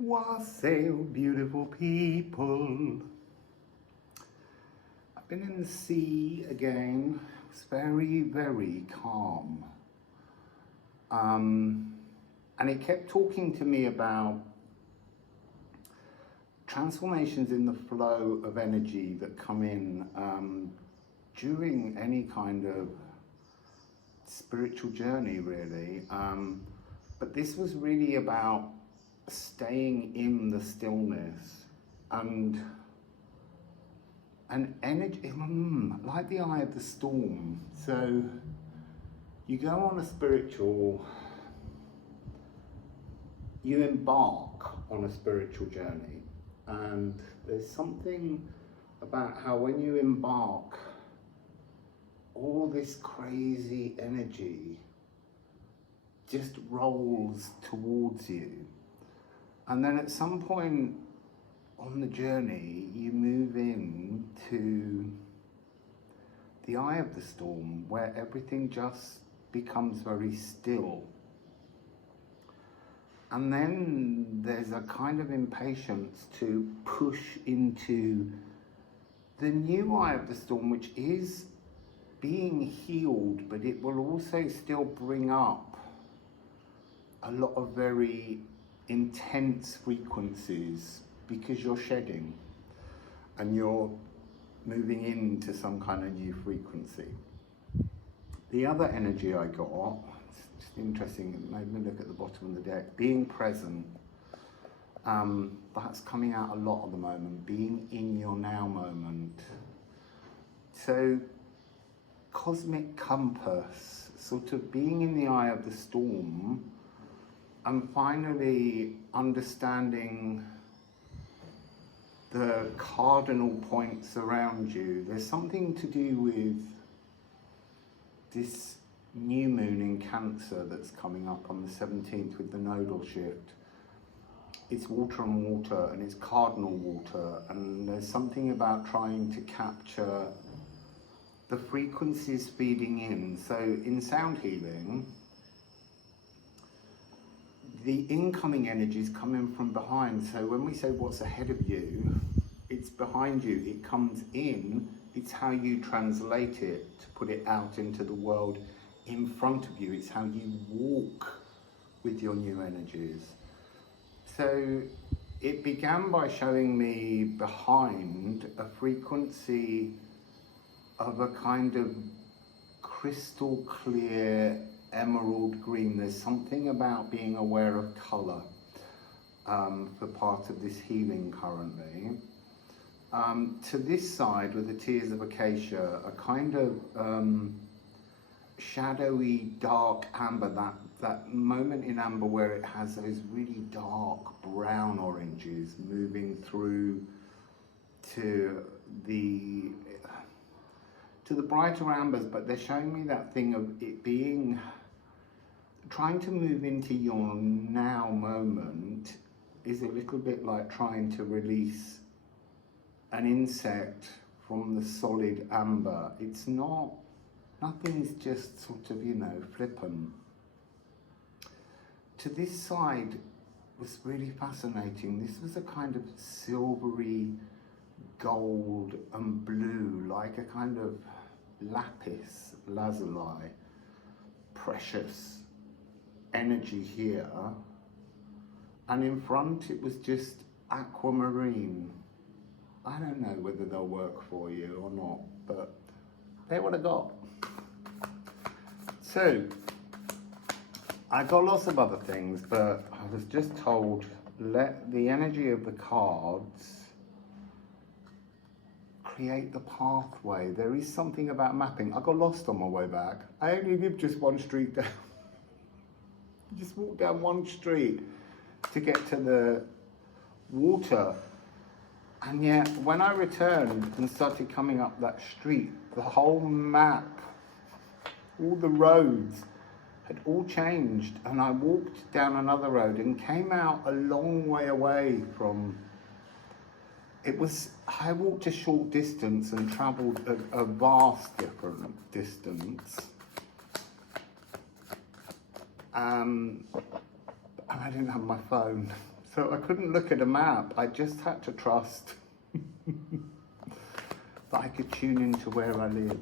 Wassail, beautiful people. I've been in the sea again. It's very, very calm. And it kept talking to me about transformations in the flow of energy that come in during any kind of spiritual journey, really. But this was really about staying in the stillness and an energy, like the eye of the storm. So you go on a spiritual, you embark on a spiritual journey, and there's something about how when you embark, all this crazy energy just rolls towards you. And then at some point on the journey, you move into the eye of the storm, where everything just becomes very still. And then there's a kind of impatience to push into the new eye of the storm, which is being healed, but it will also still bring up a lot of very intense frequencies, because you're shedding and you're moving into some kind of new frequency. The other energy I got, it's just interesting, it made me look at the bottom of the deck, being present. That's coming out a lot at the moment, being in your now moment. So cosmic compass, sort of being in the eye of the storm, and finally understanding the cardinal points around you. There's something to do with this new moon in Cancer that's coming up on the 17th with the nodal shift. It's water and water, and it's cardinal water, and there's something about trying to capture the frequencies feeding in. So in sound healing, the incoming energy is coming from behind. So when we say what's ahead of you, it's behind you. It comes in. It's how you translate it to put it out into the world in front of you. It's how you walk with your new energies. So it began by showing me behind a frequency of a kind of crystal clear emerald green. There's something about being aware of colour for part of this healing currently. To this side, with the tears of acacia, a kind of shadowy dark amber, that moment in amber where it has those really dark brown oranges moving through to the brighter ambers, but they're showing me that thing of it being, trying to move into your now moment is a little bit like trying to release an insect from the solid amber. It's not, nothing's just sort of, flippant. To this side was really fascinating. This was a kind of silvery gold and blue, like a kind of lapis lazuli, precious energy here, and in front it was just aquamarine. I don't know whether they'll work for you or not, but they're what I got. So I got lots of other things, but I was just told, let the energy of the cards create the pathway. There is something about mapping. I got lost on my way back. I only lived just one street down. Just walked down one street to get to the water. And yet, when I returned and started coming up that street, the whole map, all the roads had all changed. And I walked down another road and came out a long way away from, I walked a short distance and travelled a vast different distance. And I didn't have my phone, So I couldn't look at a map, I just had to trust that I could tune into where I lived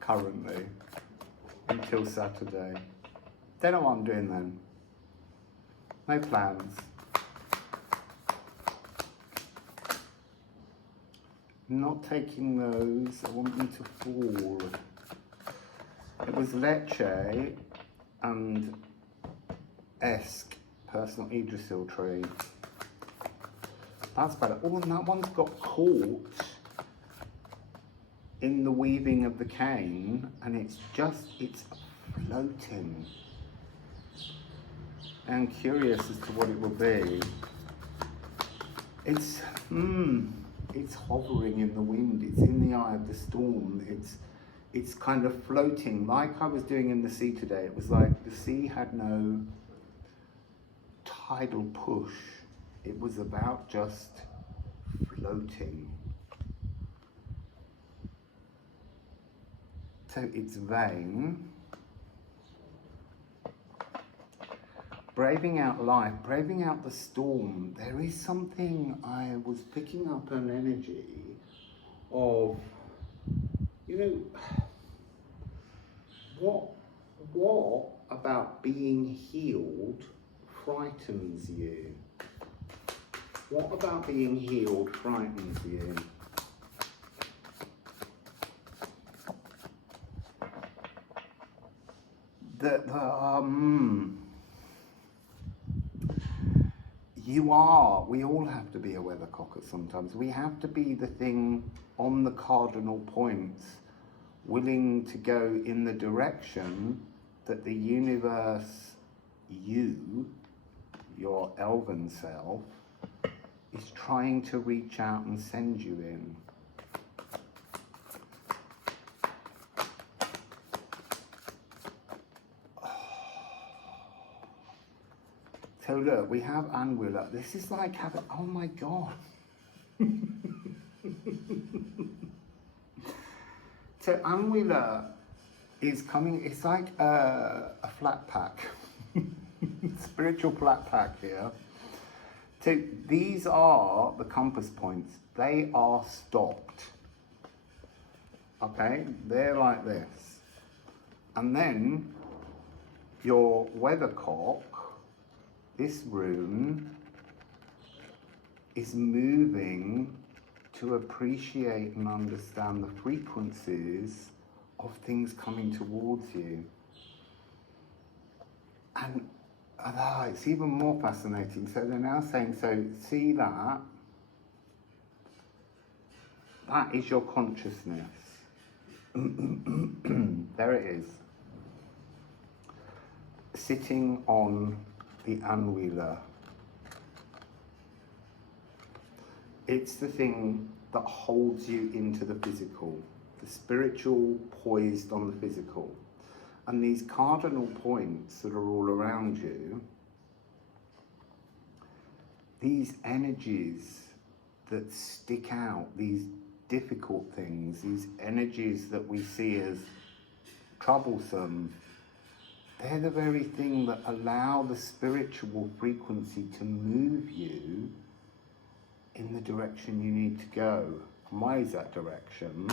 currently until Saturday. Don't know what I'm doing then. No plans. Not taking those, I want them to fall. It was Lecce and Esk, personal Yggdrasil tree. That's better. Oh, and that one's got caught in the weaving of the cane, and it's floating. I'm curious as to what it will be. It's hovering in the wind. It's in the eye of the storm. It's kind of floating like I was doing in the sea today. It was like the sea had no tidal push. It was about just floating. So it's vain. Braving out life, braving out the storm. There is something, I was picking up an energy of, what about being healed frightens you? What about being healed frightens you? We all have to be a weathercocker sometimes. We have to be the thing on the cardinal points, willing to go in the direction that the universe, your elven self, is trying to reach out and send you in. So look, we have Anguilla. This is like having, oh my God. So Anguilla is coming, it's like a flat pack, spiritual flat pack here. So these are the compass points. They are stopped. Okay, they're like this. And then your weathercock, this rune, is moving to appreciate and understand the frequencies of things coming towards you. And it's even more fascinating. So they're now saying, so see that? That is your consciousness. There it is. Sitting on the Anguilla. It's the thing that holds you into the physical, the spiritual poised on the physical. And these cardinal points that are all around you, these energies that stick out, these difficult things, these energies that we see as troublesome, they're the very thing that allow the spiritual frequency to move you in the direction you need to go. And why is that direction?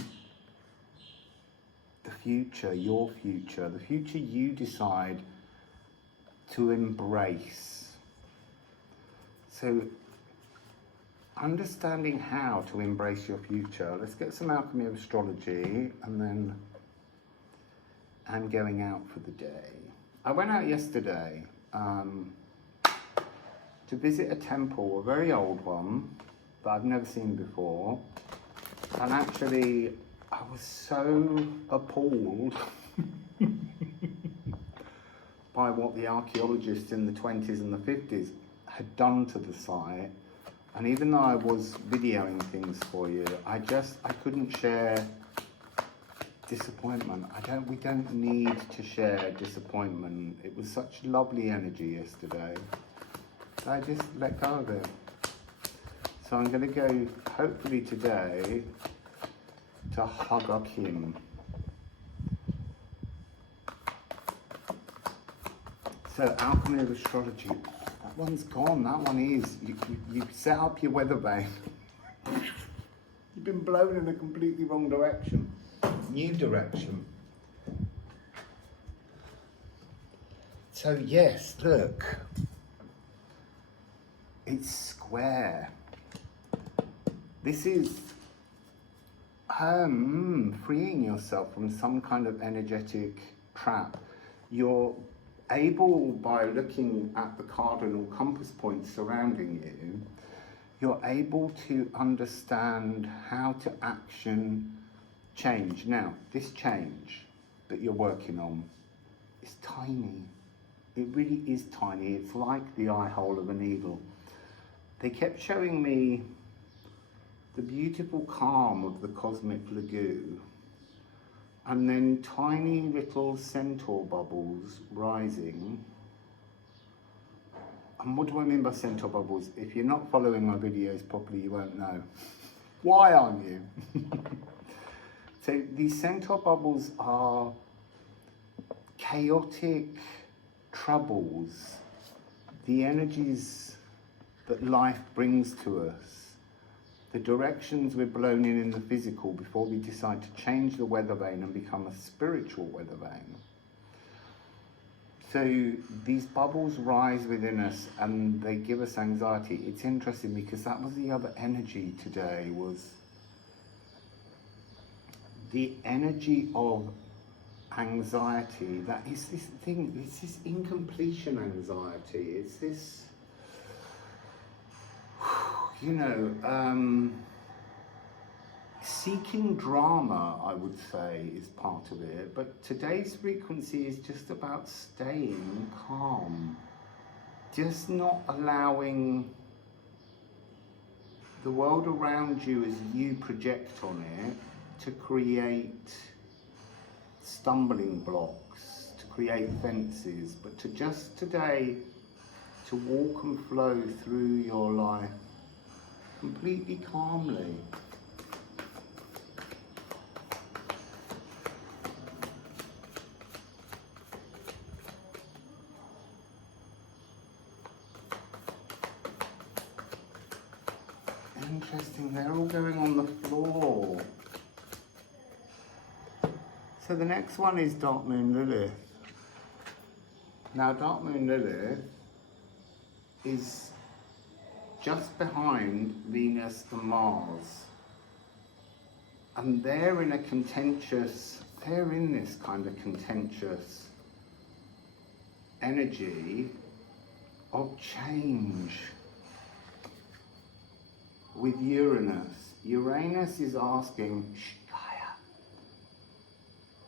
The future, your future, the future you decide to embrace. So, understanding how to embrace your future. Let's get some Alchemy of Astrology, and then I'm going out for the day. I went out yesterday to visit a temple, a very old one that I've never seen before, and actually I was so appalled by what the archaeologists in the 20s and the 50s had done to the site. And even though I was videoing things for you, I couldn't share disappointment. We don't need to share disappointment. It was such lovely energy yesterday. So I just let go of it. So I'm going to go, hopefully today, to Hagakim. So Alchemy of Astrology, that That one's gone. That one is. You set up your weather vane. You've been blown in a completely wrong direction. New direction. So yes, look. It's square. This is freeing yourself from some kind of energetic trap. You're able, by looking at the cardinal compass points surrounding you, you're able to understand how to action change. Now, this change that you're working on is tiny. It really is tiny. It's like the eye hole of a needle. They kept showing me the beautiful calm of the cosmic lagoon, and then tiny little centaur bubbles rising. And what do I mean by centaur bubbles? If you're not following my videos properly, you won't know. Why aren't you? So these centaur bubbles are chaotic troubles, the energies that life brings to us, the directions we're blown in the physical before we decide to change the weather vane and become a spiritual weather vane. So these bubbles rise within us and they give us anxiety. It's interesting because that was the other energy today, was the energy of anxiety. That is this thing, it's this incompletion anxiety. It's this, you know, seeking drama, I would say, is part of it. But today's frequency is just about staying calm, just not allowing the world around you as you project on it to create stumbling blocks, to create fences, but to just today to walk and flow through your life completely calmly. Interesting, they're all going on the floor. So the next one is Dark Moon Lilith. Now Dark Moon Lilith is just behind Venus and Mars. And they're in this kind of contentious energy of change with Uranus. Uranus is asking,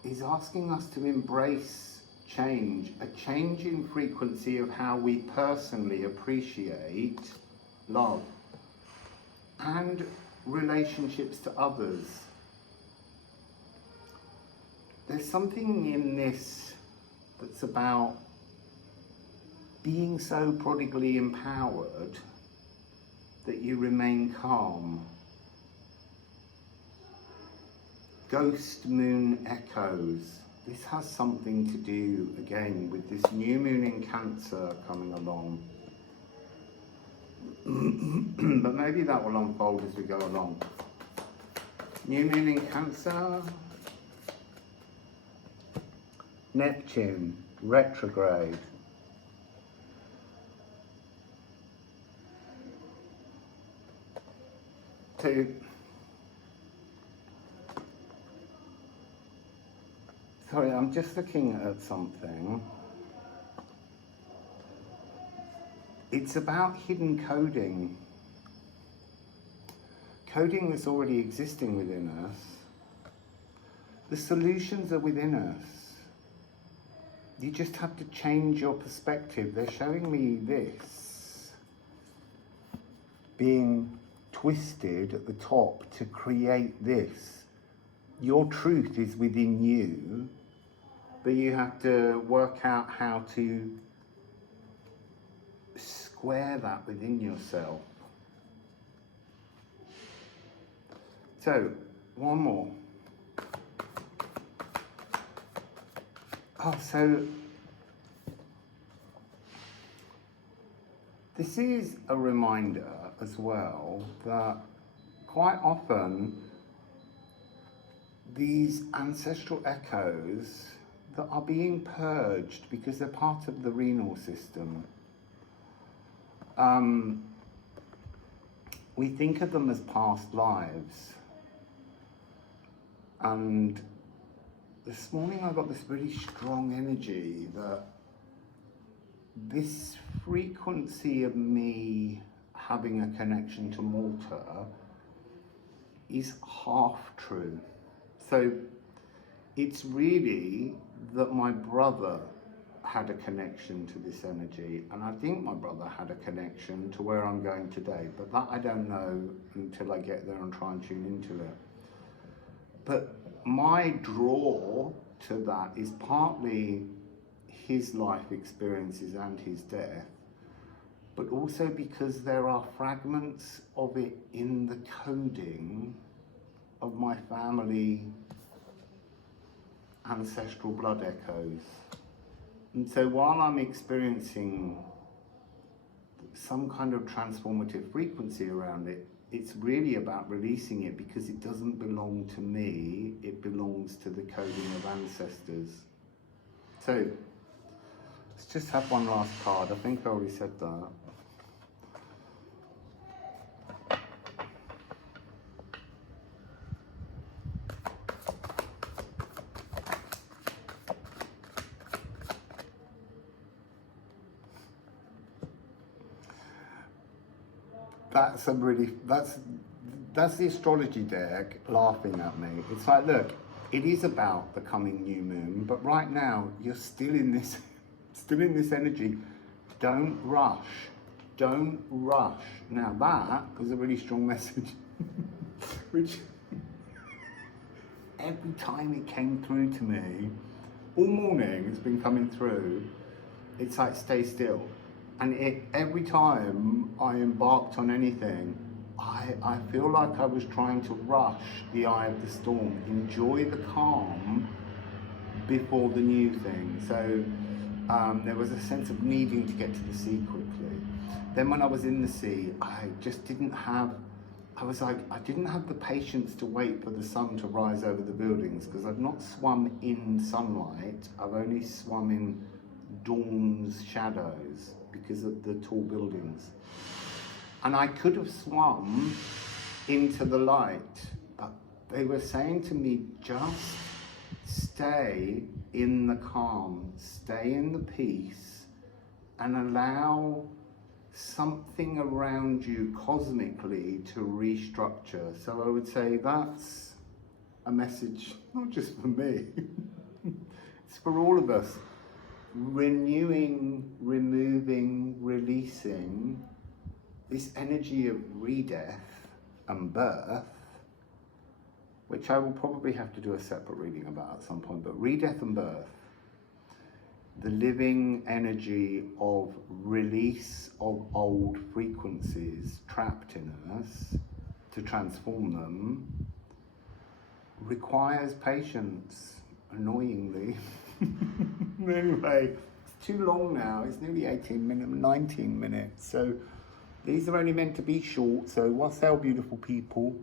is asking us to embrace change, a change in frequency of how we personally appreciate love and relationships to others. There's something in this that's about being so prodigally empowered that you remain calm. Ghost moon echoes. This has something to do, again, with this new moon in Cancer coming along. But maybe that will unfold as we go along. New moon in Cancer. Neptune, retrograde. Sorry, I'm just looking at something. It's about hidden coding. Coding that's already existing within us. The solutions are within us. You just have to change your perspective. They're showing me this being twisted at the top to create this. Your truth is within you, but you have to work out how to square that within yourself. So, one more. Oh, so This is a reminder as well that quite often these ancestral echoes that are being purged because they're part of the renal system, we think of them as past lives. And this morning I got this really strong energy that this frequency of me having a connection to Malta is half true. So it's really that my brother had a connection to this energy, and I think my brother had a connection to where I'm going today, but that I don't know until I get there and try and tune into it. But my draw to that is partly his life experiences and his death, but also because there are fragments of it in the coding of my family ancestral blood echoes. And so while I'm experiencing some kind of transformative frequency around it, it's really about releasing it because it doesn't belong to me, it belongs to the coding of ancestors. So let's just have one last card. I think I already said that. That's the astrology deck laughing at me. It's like, look, it is about the coming new moon, but right now you're still in this energy. Don't rush. Don't rush. Now that was a really strong message, which every time it came through to me, all morning it's been coming through. It's like, stay still. And every time I embarked on anything, I feel like I was trying to rush the eye of the storm, enjoy the calm before the new thing. So there was a sense of needing to get to the sea quickly. Then when I was in the sea, I didn't have the patience to wait for the sun to rise over the buildings, because I've not swum in sunlight, I've only swum in dawn's shadows because of the tall buildings. And I could have swum into the light, but they were saying to me, just stay in the calm, stay in the peace, and allow something around you cosmically to restructure. So I would say that's a message, not just for me, it's for all of us. Renewing, removing, releasing this energy of re-death and birth, which I will probably have to do a separate reading about at some point, but re-death and birth, the living energy of release of old frequencies trapped in us to transform them, requires patience, annoyingly. Anyway, it's too long now. It's nearly 19 minutes. So these are only meant to be short. So wassail, beautiful people.